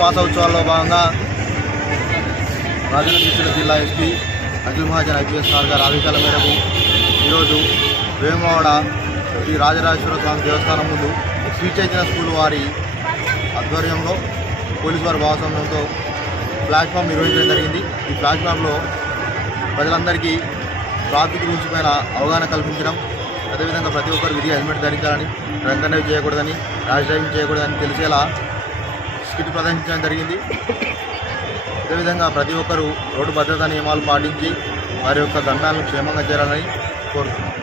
మాసోత్సవాల్లో భాగంగా రాజన్న సిరిసిల్ల జిల్లా SP Akhil Mahajan IPS గారి ఆదేశాల మేరకు ఈరోజు వేములవాడ శ్రీ రాజరాజేశ్వర స్వామి దేవస్థానం ముందు శ్రీ చైతన్య స్కూల్ వారి ఆధ్వర్యంలో పోలీసు వారి భాగస్వామ్యంతో ఫ్లాష్ మాబ్ నిర్వహించడం జరిగింది. ఈ ఫ్లాష్ మాబ్లో ప్రజలందరికీ ట్రాఫిక్ రూల్స్ పైన అవగాహన కల్పించడం, అదేవిధంగా ప్రతి ఒక్కరు విధి హెల్మెట్ ధరించాలని, డ్రంక్ అండ్ డ్రైవ్ చేయకూడదని, ర్యాష్ డ్రైవింగ్ చేయకూడదని తెలిసేలా స్కిట్ ప్రదర్శించడం జరిగింది. అదేవిధంగా ప్రతి ఒక్కరూ రోడ్డు భద్రతా నియమాలు పాటించి వారి యొక్క గమ్యాలను క్షేమంగా చేరాలని కోరుతున్నాం.